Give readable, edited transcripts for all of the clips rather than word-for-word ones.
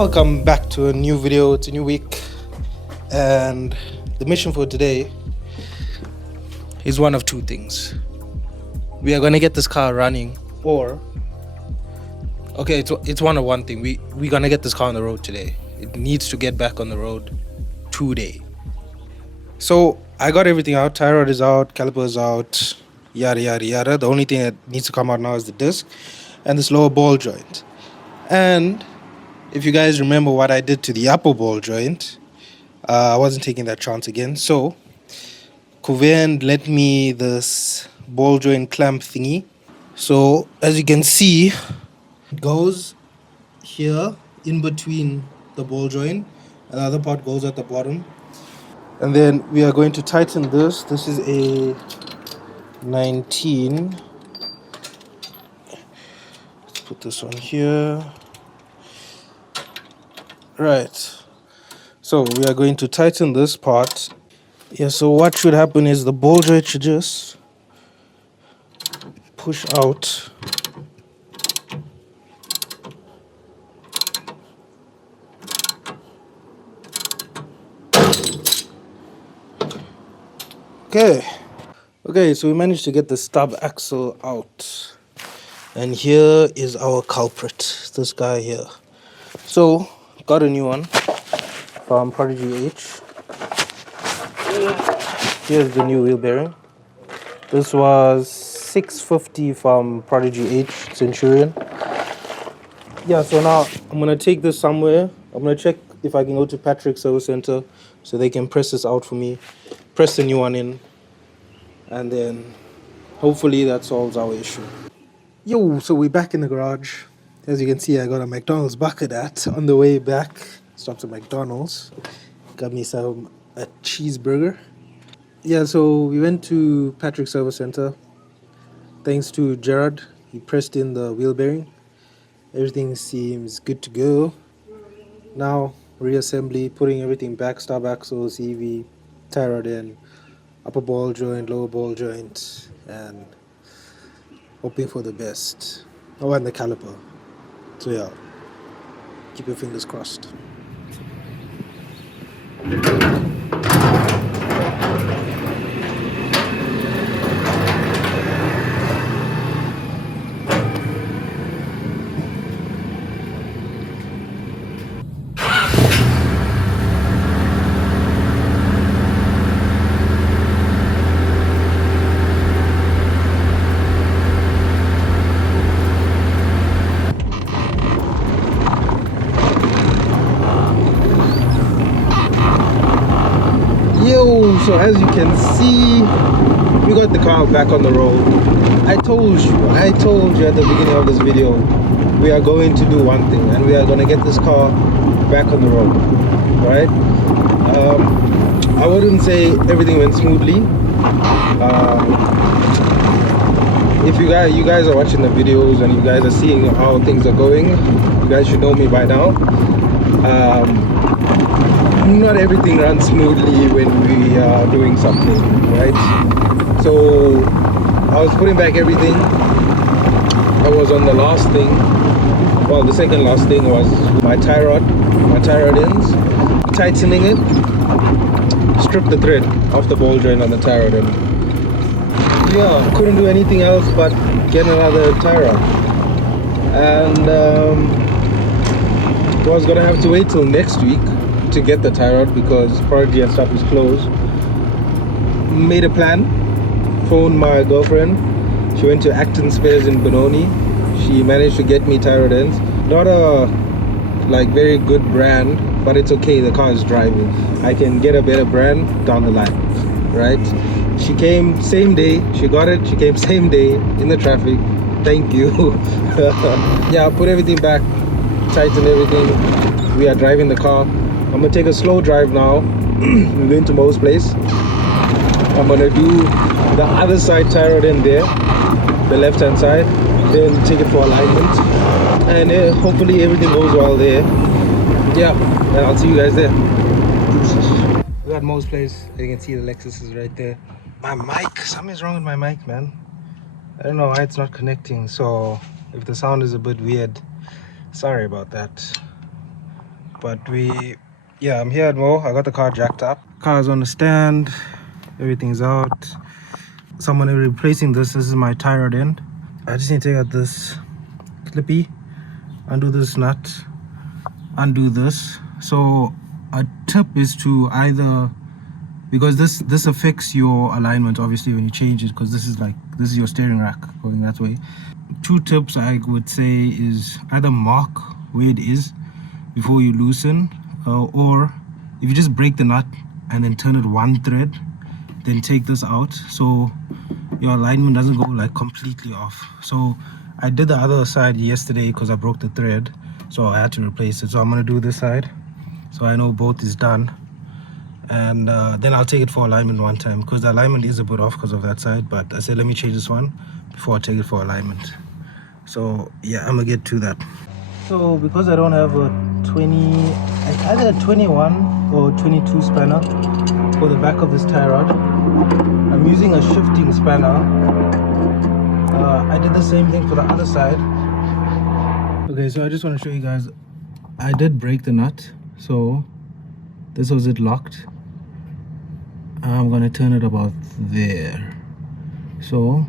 Welcome back to a new video. It's a new week, and the mission for today is one of two things. We are going to get this car running, or okay, it's one thing. We're going to get this car on the road today. It needs to get back on the road today. So I got everything out. Tie rod is out, caliper is out, yada yada yada. The only thing that needs to come out now is the disc and this lower ball joint. And if you guys remember what I did to the upper ball joint, I wasn't taking that chance again. So Kuven lent me this ball joint clamp thingy. So as you can see, it goes here in between the ball joint, and the other part goes at the bottom. And then we are going to tighten this. This is a 19. Let's put this on here. Right. So we are going to tighten this part. Yeah, so what should happen is the ball joint should just push out. Okay, so we managed to get the stub axle out. And here is our culprit, this guy here. So, got a new one from Prodigy H. Here's the new wheel bearing. This was $650 from Prodigy H Centurion. Yeah, so now I'm gonna take this somewhere. I'm gonna check if I can go to Patrick's service center so they can press this out for me, press the new one in, and then hopefully that solves our issue. Yo, so we're back in the garage. As you can see, I got a McDonald's bucket at on the way back. Stopped at McDonald's, got me a cheeseburger. Yeah, so we went to Patrick's service center. Thanks to Gerard, he pressed in the wheel bearing. Everything seems good to go. Now reassembly, putting everything back, stub axle, CV, tie rod in, upper ball joint, lower ball joint, and hoping for the best. Oh, and the caliper. So yeah, keep your fingers crossed. So as you can see, we got the car back on the road. I told you at the beginning of this video, we are going to do one thing, and we are going to get this car back on the road, right? I wouldn't say everything went smoothly. If you guys are watching the videos and you guys are seeing how things are going, you guys should know me by now. Not everything runs smoothly when we are doing something, right? So I was putting back everything. I was on the last thing. Well, the second last thing was my tie rod ends, tightening it, strip the thread off the ball joint on the tie rod, and yeah, couldn't do anything else but get another tie rod. And was gonna have to wait till next week to get the tie rod because Prodigy and stuff is closed. Made a plan, phoned my girlfriend. She went to Acton Spares in Benoni. She managed to get me tie rod ends. Not a very good brand, but it's okay, the car is driving. I can get a better brand down the line, right? She came same day, she got it, she came same day in the traffic. Thank you. Yeah, I put everything back, tightened everything. We are driving the car. I'm gonna take a slow drive now. We're going to Mo's place. I'm gonna do the other side tie rod in there, the left hand side, then take it for alignment, and hopefully everything goes well there. Yeah, and I'll see you guys there. We're at Mo's place. You can see the Lexus is right there. My mic, something's wrong with my mic, man. I don't know why it's not connecting, so if the sound is a bit weird, sorry about that. But yeah, I'm here at Mo. I got the car jacked up. Car's on the stand. Everything's out. Someone is replacing this. This is my tie rod end. I just need to take out this clippy, undo this nut, undo this. So a tip is to either, because this affects your alignment obviously when you change it, because this is your steering rack going that way. Two tips I would say is either mark where it is before you loosen, or if you just break the nut and then turn it one thread, then take this out so your alignment doesn't go like completely off. So I did the other side yesterday because I broke the thread, so I had to replace it. So I'm gonna do this side so I know both is done, and then I'll take it for alignment one time, because the alignment is a bit off because of that side. But I said let me change this one before I take it for alignment. So yeah, I'm gonna get to that. So because I don't have a either a 21 or 22 spanner for the back of this tie rod, I'm using a shifting spanner. I did the same thing for the other side. Okay, so I just want to show you guys, I did break the nut, so this was it locked. I'm gonna turn it about there, so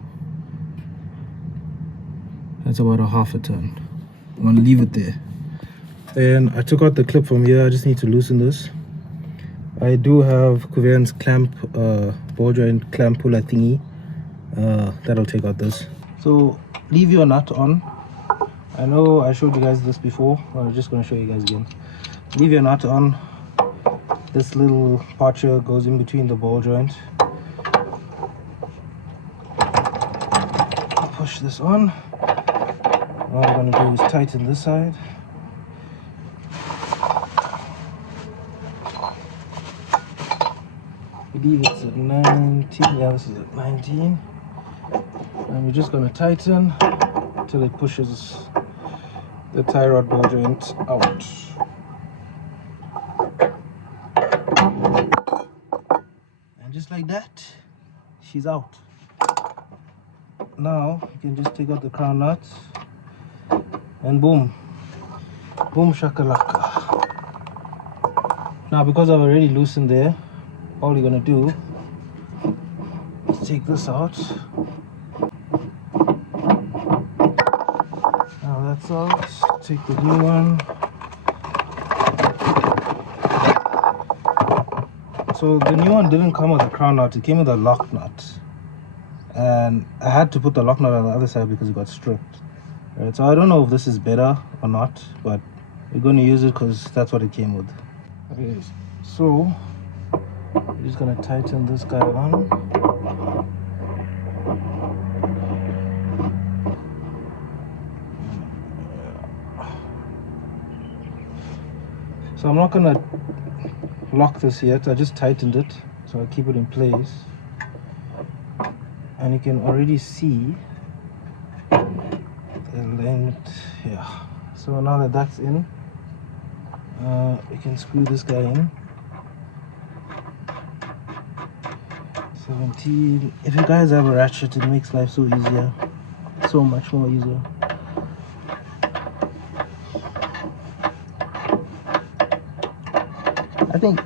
that's about a half a turn. I'm gonna leave it there. Then I took out the clip from here. I just need to loosen this. I do have Kuven's clamp, ball joint clamp puller thingy. That'll take out this. So leave your nut on. I know I showed you guys this before. I'm just gonna show you guys again. Leave your nut on. This little part here goes in between the ball joint. Push this on. What I'm gonna do is tighten this side. I believe it's at 19. Yeah, this is at 19. And we're just gonna tighten until it pushes the tie rod ball joint out. And just like that, she's out. Now you can just take out the crown nuts, and boom, boom shakalaka. Now because I've already loosened there, all you're gonna do is take this out. Now that's out. Take the new one. So the new one didn't come with a crown nut, it came with a lock nut. And I had to put the lock nut on the other side because it got stripped. Right, so I don't know if this is better or not, but we're going to use it because that's what it came with. Okay, so we're just going to tighten this guy on. So I'm not going to lock this yet, I just tightened it so I keep it in place. And you can already see the length here. So now that that's in, we can screw this guy in. 17. If you guys have a ratchet, it makes life so easier, so much more easier. I think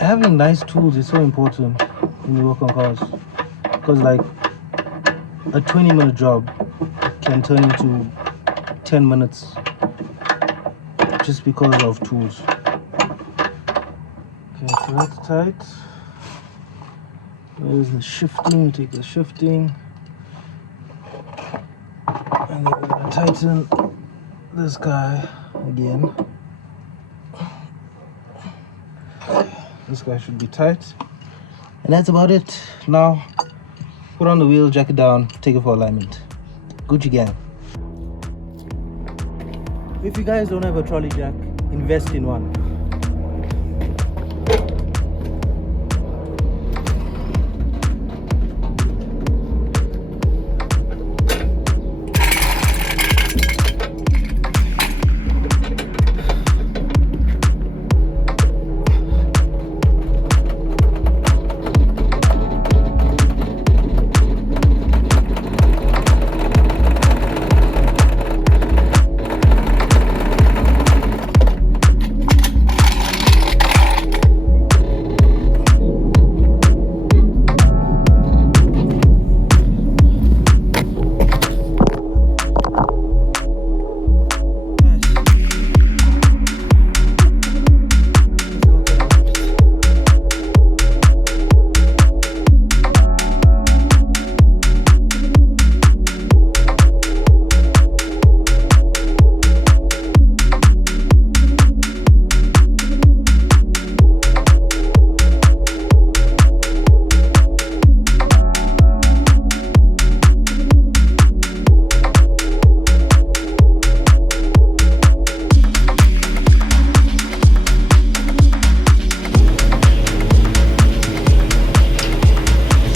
having nice tools is so important when you work on cars, because like a 20-minute job can turn into 10 minutes just because of tools. Okay, so that's tight. There's the shifting, you take the shifting, and then we're gonna tighten this guy again. This guy should be tight, and that's about it. Now put on the wheel, jack it down, take it for alignment. Gucci gang. If you guys don't have a trolley jack, invest in one.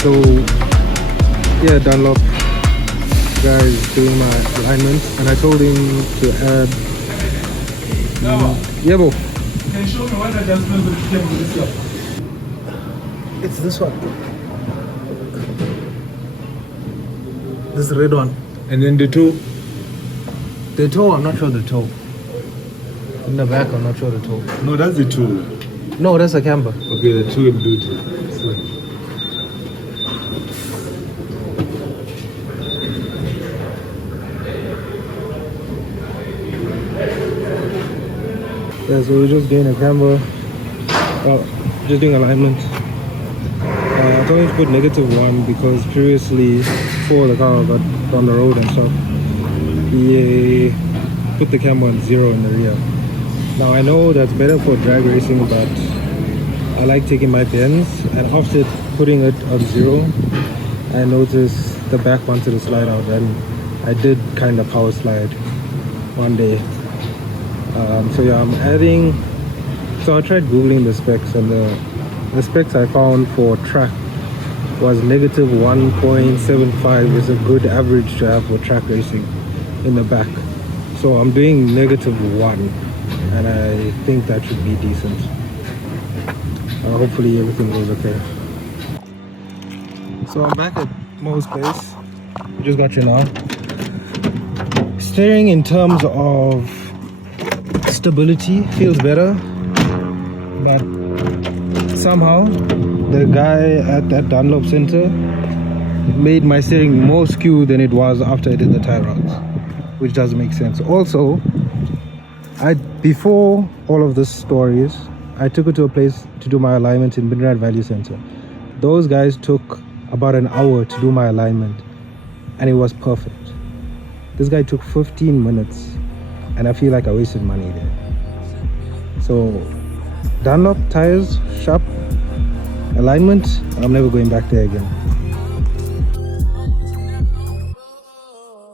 So yeah, Dunlop guy is doing my alignment, and I told him to add. Yeah, bro. Can you show me what adjustment will came with this one? It's this one. This red one. And then the two. The toe, I'm not sure the toe. In the back, I'm not sure the toe. No, that's the two. No, that's a camber. Okay, the two in blue too. Yeah, so we're just doing a camber. Just doing alignment. I told him to put -1 because previously, before the car got on the road and stuff, he put the camber on 0 in the rear. Now I know that's better for drag racing, but I like taking my bends, and after putting it on 0, I noticed the back wanted to slide out, and I did kind of power slide one day. So yeah, I'm adding. So I tried googling the specs, and the specs I found for track was -1.75 is a good average to have for track racing in the back. So I'm doing -1, and I think that should be decent. Hopefully everything goes okay. So I'm back at Mo's place. Just got you now. Steering in terms of stability feels better, but somehow the guy at that Dunlop center made my steering more skewed than it was after I did the tie rods, which doesn't make sense. Also, before all of this stories, I took it to a place to do my alignment in Mineral Value Center. Those guys took about an hour to do my alignment, and it was perfect. This guy took 15 minutes, and I feel like I wasted money there. So Dunlop tires, sharp alignment, I'm never going back there again.